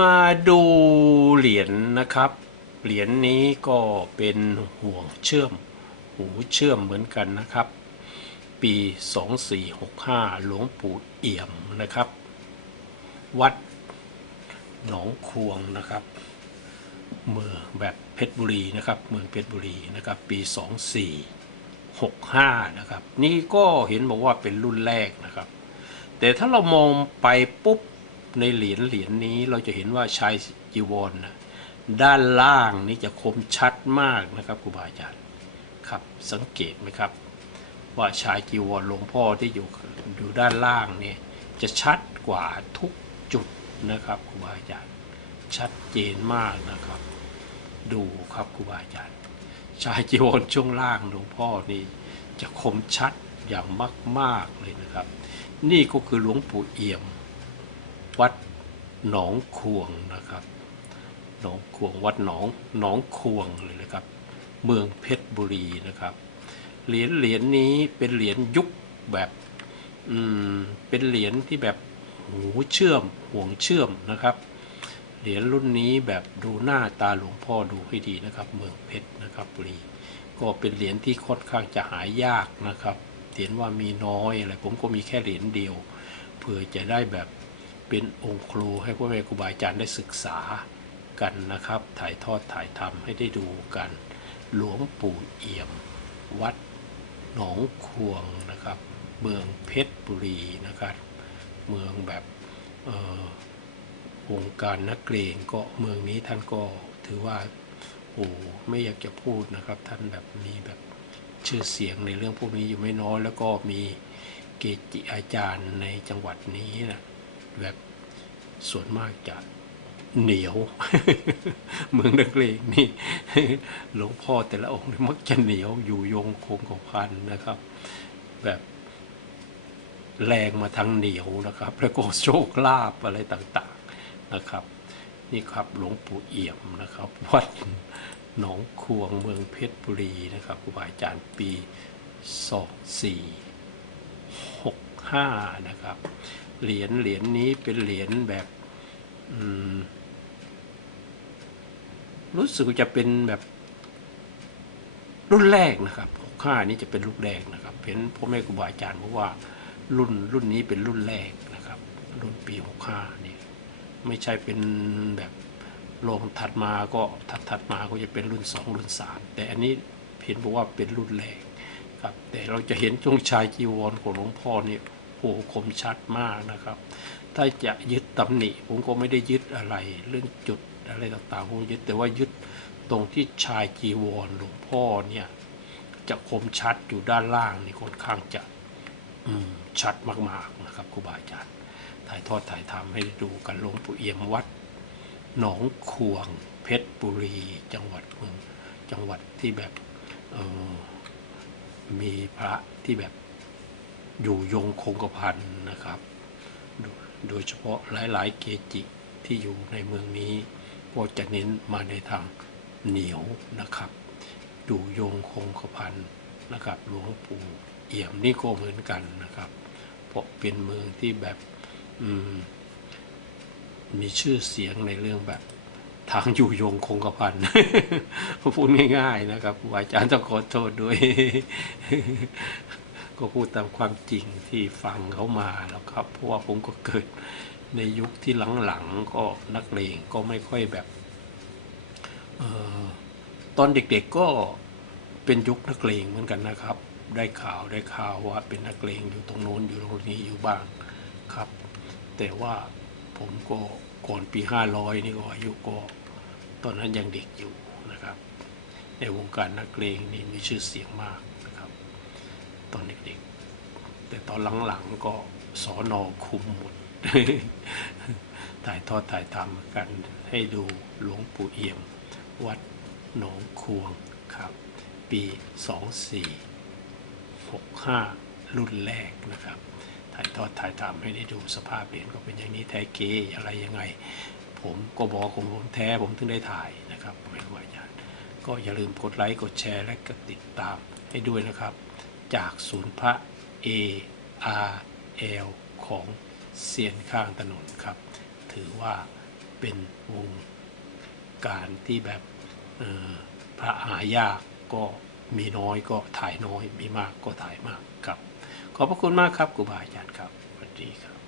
มาดูเหรียญนะครับ เหรียญนี้ก็เป็นห่วงเชื่อม หูเชื่อมเหมือนกันนะครับ ปี 2465 หลวงปู่เอี่ยมนะครับ วัดหนองควงนะครับเมืองแบบเพชรบุรีนะครับ เมืองเพชรบุรีนะครับ ปี 2465 นะครับ นี่ก็เห็นบอกว่าเป็นรุ่นแรกนะครับ แต่ถ้าเรามองไปปุ๊บ ในเหรียญเหรียญนี้เราจะเห็นว่าชายจีวรนะด้านล่างนี่จะคมชัดมากนะครับครูบาอาจารย์ครับสังเกตไหมครับ ว่าชายจีวรหลวงพ่อที่อยู่อยู่ด้านล่างเนี่ยจะชัดกว่าทุกจุดนะครับครูบาอาจารย์ชัดเจนมากนะครับ ดูครับครูบาอาจารย์ ชายจีวรช่วงล่างหลวงพ่อนี่จะคมชัดอย่างมาก ๆ เลยนะครับ นี่ก็คือหลวงปู่เอี่ยม วัดหนองควงนะครับหนองควงวัดหนองหนองควงเลยนะครับ เมืองเพชรบุรีนะครับเหรียญเหรียญนี้เป็นเหรียญยุคแบบอืมเป็นเหรียญที่แบบหูเชื่อมห่วงเชื่อมนะครับเหรียญรุ่นนี้แบบดูหน้าตาหลวงพ่อดูให้ดีนะครับ เมืองเพชรนะครับบุรีก็เป็นเหรียญที่ค่อนข้างจะหายากนะครับเหรียญว่ามีน้อยอะไรผมก็มีแค่เหรียญเดียวเพื่อจะได้แบบ เป็นองค์ครูให้พ่อแม่ครูบาอาจารย์ได้ศึกษากันนะครับ ถ่ายทอดถ่ายทำให้ได้ดูกัน หลวงปู่เอี่ยม วัดหนองควงนะครับ เมืองเพชรบุรีนะครับ เมืองแบบวงการนักเกรงก็เมืองนี้ท่านก็ถือว่าโอ้ไม่อยากจะพูดนะครับ ท่านแบบมีแบบชื่อเสียงในเรื่องพวกนี้อยู่ไม่น้อย แล้วก็มีเกจิอาจารย์ในจังหวัดนี้นะ แบบส่วนมากจะเหนียว เมืองนักเลงนี่หลวงพ่อแต่ละองค์มักจะเหนียวอยู่ยงคงกระพันนะครับ แบบแรงมาทางเหนียวนะครับ แล้วก็โชคลาภอะไรต่างๆนะครับ นี่ครับหลวงปู่เอี่ยมนะครับ วัดหนองควงเมืองเพชรบุรีนะครับครูบาอาจารย์ปีสองสี่หก ห้านะครับ เหรียญเหรียญนี้เป็นเหรียญแบบรู้สึกจะเป็นแบบรุ่นแรกนะครับหกห้านี้จะเป็นรุ่นแรกนะครับเห็นพ่อแม่ครูบาอาจารย์บอกว่ารุ่นรุ่นนี้เป็นรุ่นแรกนะครับ รุ่นปีหกห้านี่ไม่ใช่เป็นแบบโรงถัดมาก็ถัดถัดมาก็จะเป็นรุ่น 2 รุ่น 3 แต่อันนี้เห็นบอกว่าเป็นรุ่นแรก ครับ แต่เราจะเห็นจงชายจีวรของหลวงพ่อเนี่ยโหคมชัดมากนะครับ ถ้าจะยึดตำหนิ ผมก็ไม่ได้ยึดอะไร เรื่องจุดอะไรต่างๆผมยึดแต่ว่ายึดตรงที่ชายจีวรหลวงพ่อเนี่ยจะคมชัดอยู่ด้านล่างนี่ค่อนข้างจะอืมชัดมากๆนะครับครูบาอาจารย์ถ่ายทอดถ่ายทำให้ดูกันหลวงปู่เอี่ยมวัด หนองควงเพชรบุรี จังหวัดเมืองจังหวัดที่แบบเออ มีพระที่แบบอยู่ยงคงกระพันนะครับโดยโดยเฉพาะหลาย ๆ เกจิที่อยู่ในเมืองนี้ ก็จะเน้นมาในทางเหนียวนะครับดูยงคงกระพันนะครับหลวงปู่เอี่ยมนี่ก็เหมือนกันนะครับ เพราะเป็นเมืองที่แบบมมีชื่อเสียงในเรื่องแบบ ทางอยู่ยงคงกระพันพูดง่าย ๆ นะครับอาจารย์ต้องขอโทษด้วย ก็พูดตามความจริงที่ฟังเขามาแล้วครับ เพราะว่าผมก็เกิดในยุคที่หลังๆก็นักเลงก็ไม่ค่อยแบบออตอนเด็กๆก็เป็นยุคนักเลงเหมือนกันนะครับ ได้ข่าวได้ข่าวว่าเป็นนักเลงอยู่ตรงโน้นอยู่ตรงนี้อยู่บ้างครับ แต่ว่าผมก็ก่อนปีห้าร้อยนี่ก็อายุก็ ตอนนั้นยังเด็กอยู่นะครับ ในวงการนักเลงนี่มีชื่อเสียงมากนะครับ ตอนเด็กๆ แต่ตอนหลังๆก็สอนอคุมหมด ถ่ายทอดถ่ายทำกันให้ดูหลวงปู่เอี่ยม วัดหนองควงครับ ปี 2465 รุ่นแรกนะครับถ่ายทอดถ่ายทำให้ได้ดูสภาพเหรียญก็เป็นอย่างนี้แท้เกอะไรยังไง ผมก็บอกของผมแท้ผมถึงได้ถ่ายนะครับไม่รู้อาจารย์ก็อย่าลืมกดไลค์กดแชร์และกดติดตามให้ด้วยนะครับ จากศูนย์พระ A R L ของเซียนข้างถนนครับ ถือว่าเป็นวงการที่แบบออพระหายากก็มีน้อยก็ถ่ายน้อย มีมากก็ถ่ายมากครับ ขอบพระคุณมากครับครูบาอาจารย์ครับสวัสดีครับ